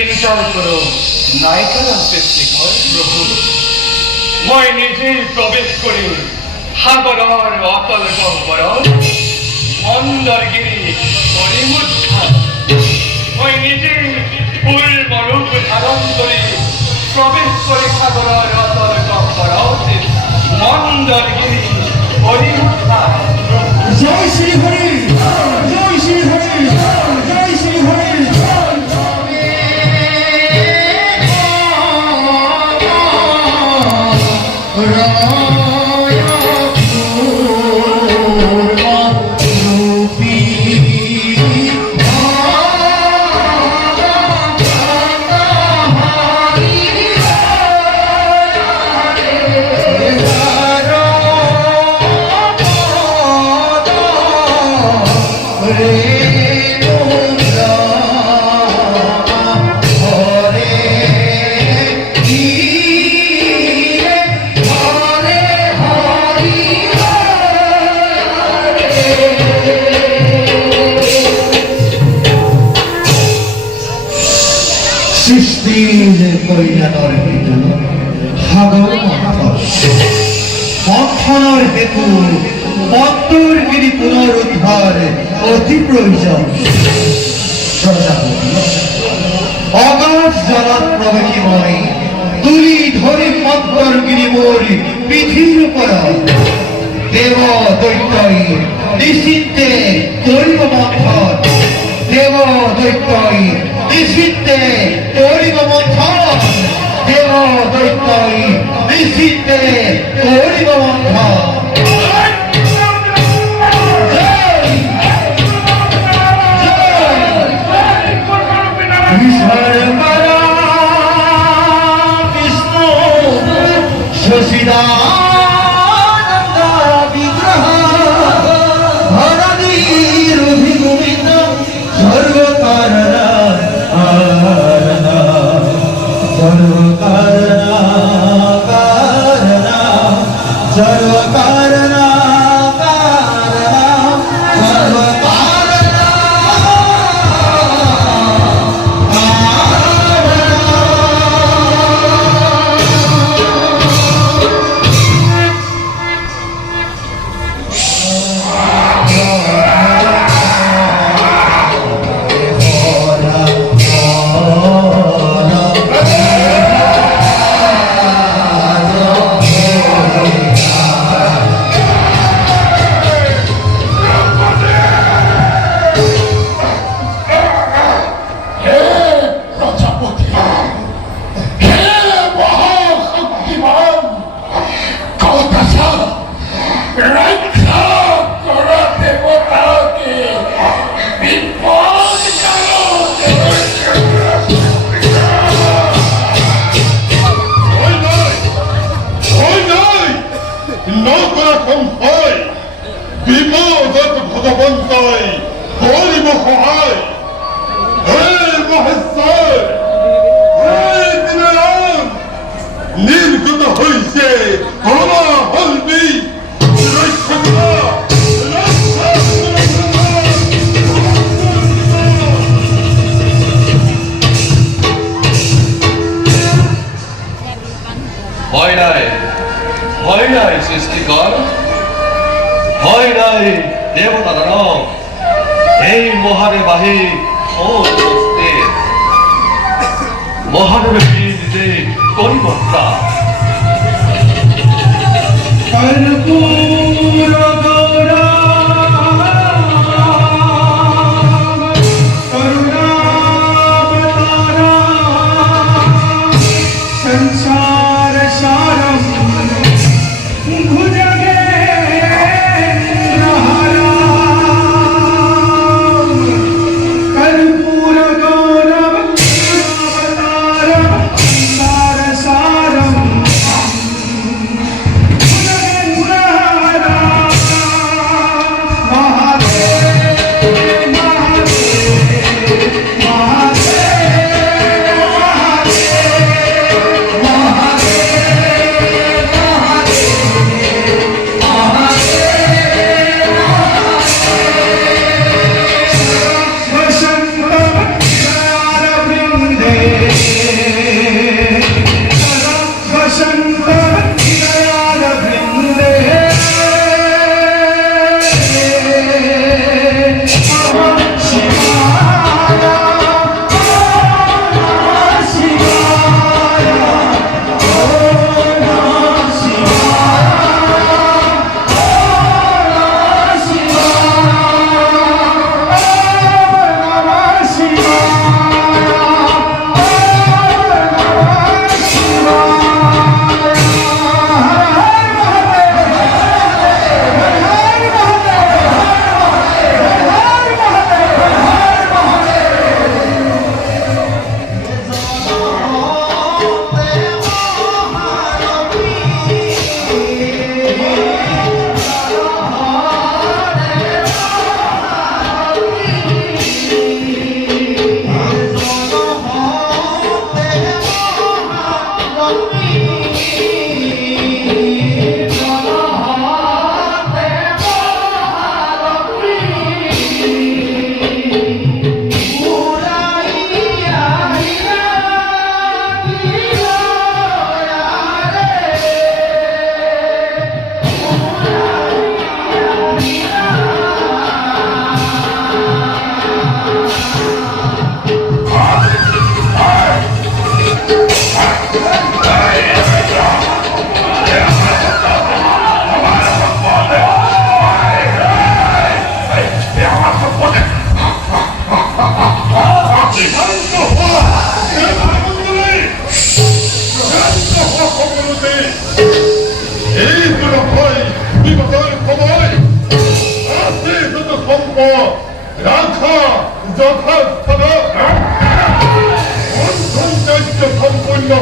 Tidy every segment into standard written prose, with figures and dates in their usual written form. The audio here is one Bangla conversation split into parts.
চিন্তার করো নায়িকারা সৃষ্টিকর প্রভু। মই নিজেই প্রবেশ করি সাগৰৰ অতল গহ্বৰত, মন্দৰগিৰি পৰিমুদ্ধা। মই নিজেই ফুল মৰূপ ধাৰণ কৰি প্ৰবেশ কৰি সাগৰৰ অতল গহ্বৰত, মন্দৰগিৰি পৰিমুদ্ধা। জয় শ্রী হরি, জয় শ্রী হরি, জয় শ্রী হরি। সৃষ্টির কল্যাণর হেতু সাগর মন্থনের হেতু মন্দরগিরি পুনরুদ্ধার অতি প্রয়োজন। অগাধ জলত প্রবেশিময় তুলি ধরে মন্দরগিরি মোর পিঠির উপর দেব দৈত্যই নিশ্চিন্তে করিব মন্থন। দেব দৈত্যই নিশ্চিন্তে করিব মন্থন। দেব দৈত্যই নিশ্চিন্তে করিব মন্থন। শশিদানন্দ বিগ্রহ হরদীর অভিগোবিন্দ সর্বকারণা সর্বকারণা কারণা সর্বকারণা ভগবন্তই করিব সহায়। হে মহেশ্বর, হে দীননাথ, নির্গত হইছে ক্ষমা হলবি রক্ষা করা। ভয় নাই, ভয় নাই সৃষ্টিকর, ভয় নাই দেবতা দানব। এই মহাদেবাহী মহাদেবের বীর দিতে করিব ত্রাণ। संसार सारम भुजगे कर्पूर गौरव अवतारम संसार सारम भुजगे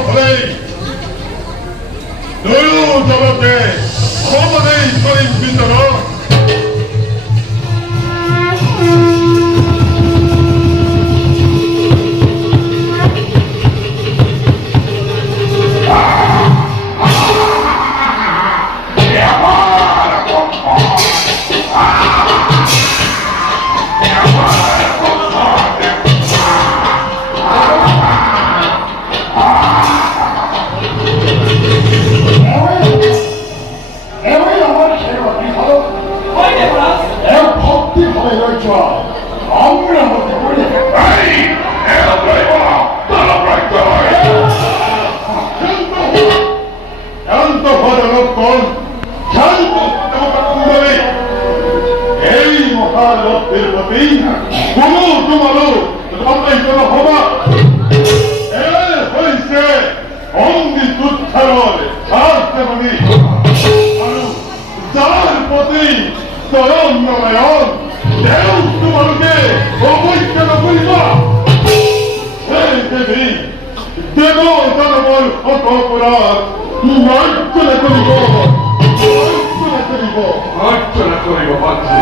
হলেই দৈব জগতে ক্ষমতাই করিম বিতরণ এমনই আমার সেবা বিফল এক ভক্তি ভয় রয়েছে আমরা হতে পারি শান্ত ভদ্রলোকগণ শান্ত কুণ্ডলী এই মহালক্ষ্মীর প্রতি কোনো তোমারও রমেশ হবা এর হইছে অঙ্গি তুচ্ছার শাস্ত্রবাদী যার প্রতি চরণ নয়ন দেও তোমাকে অবৈজ্ঞান করিবা সেই দেবী দেব জনবল অত অপরাধ মার্জনা করিব মার্জনা করিব পাচ্ছি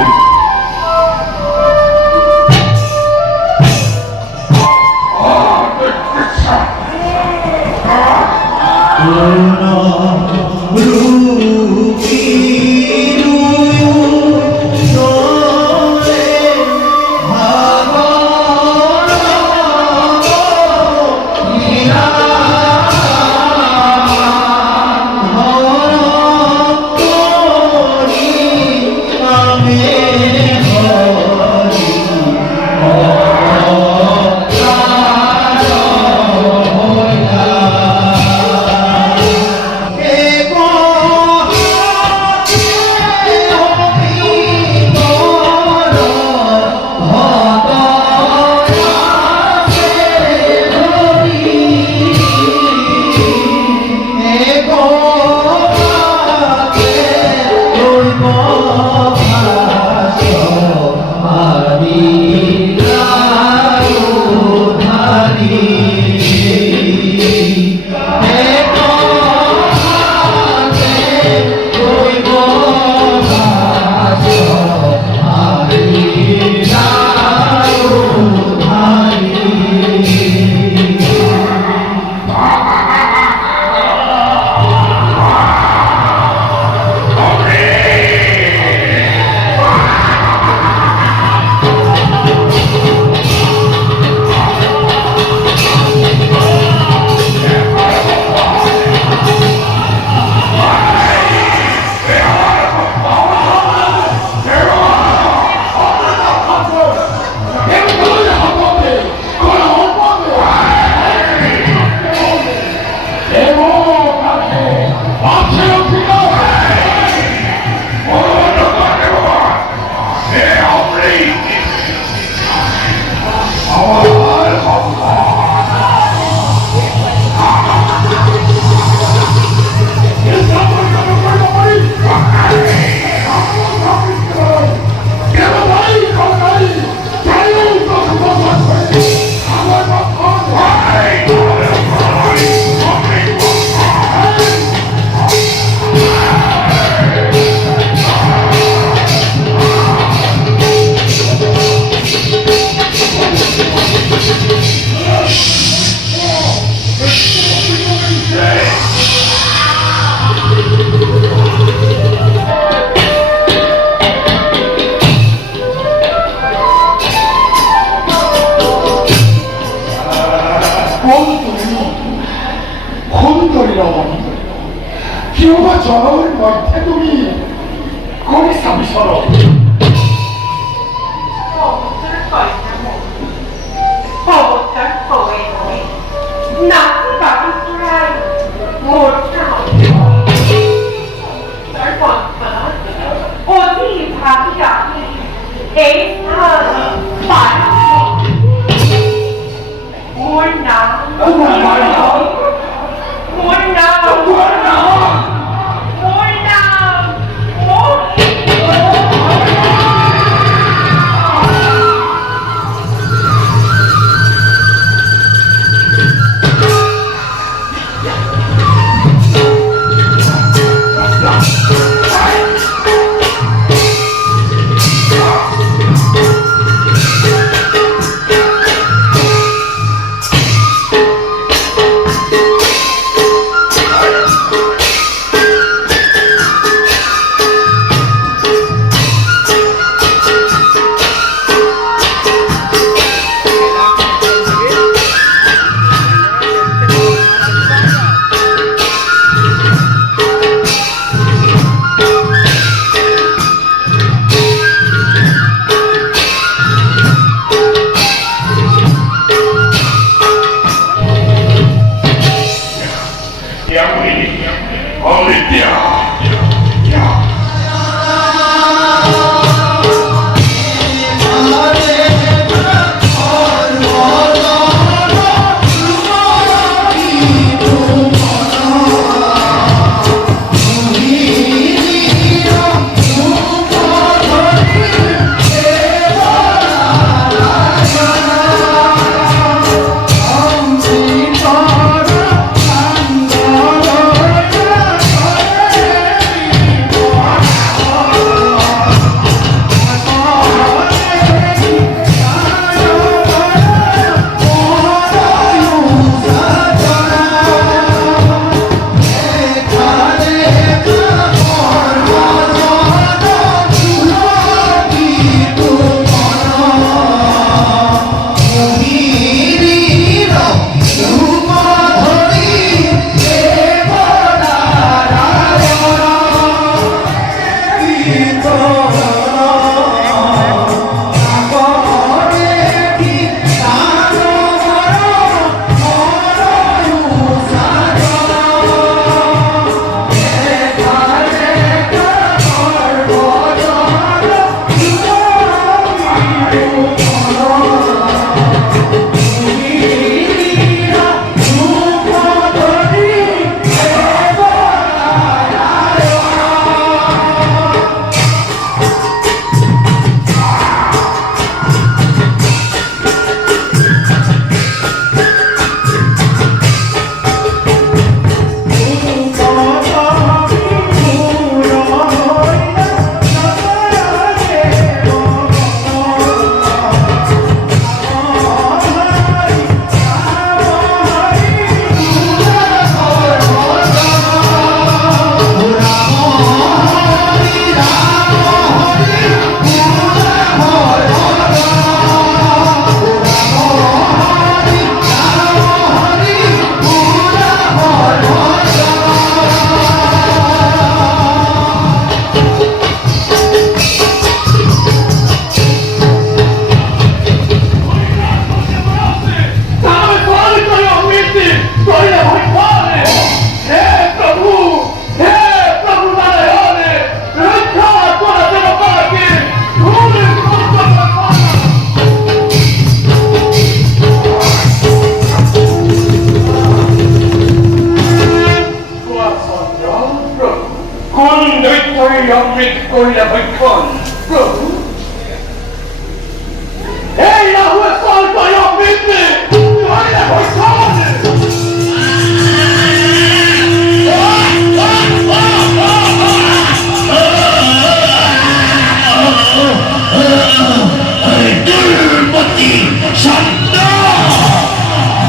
কিংবা জনগণের মধ্যে তুমি করিসা মিশর More now!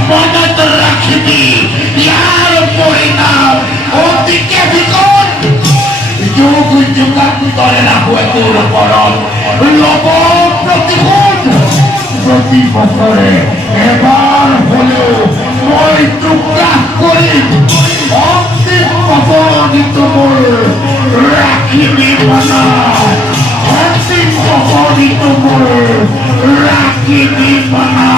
মনত ৰাখিবি ইয়াৰ পৰিণাম অতিকে বিকট যুগ যুগান্তৰে ৰাখোঁ তোৰ ওপৰত ল'ব প্ৰতিশোধ প্ৰতি বছৰে এবাৰ হ'লেও মই তোক গ্ৰাস কৰিম অন্তিম পৱনিটো মোৰ ৰাখিবি মনত অন্তিম পৱনিটো মোৰ ৰাখিবি মনত